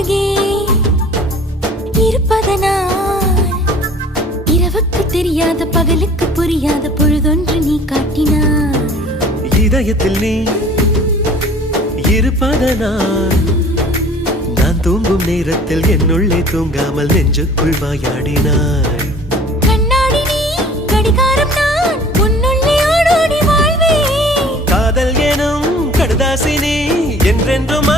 அருகே இருப்பதனால் இரவுக்கு தெரியாத பகலுக்கு புரியாத பொழுதொன்று நீ காட்டினாய். இதயத்தில் நீ இருப்பதனால் நான் தூங்கும் நேரத்தில் என்னுள்ளே தூங்காமல் நெஞ்சுக்குள் வாயாடினாய். கண்ணாடி நீ கடிகாரம் நான் உன்னுள்ளே ஓடோடி வாழ்வே. காதல் எனும் கடுதாசி நீ என்றென்றும்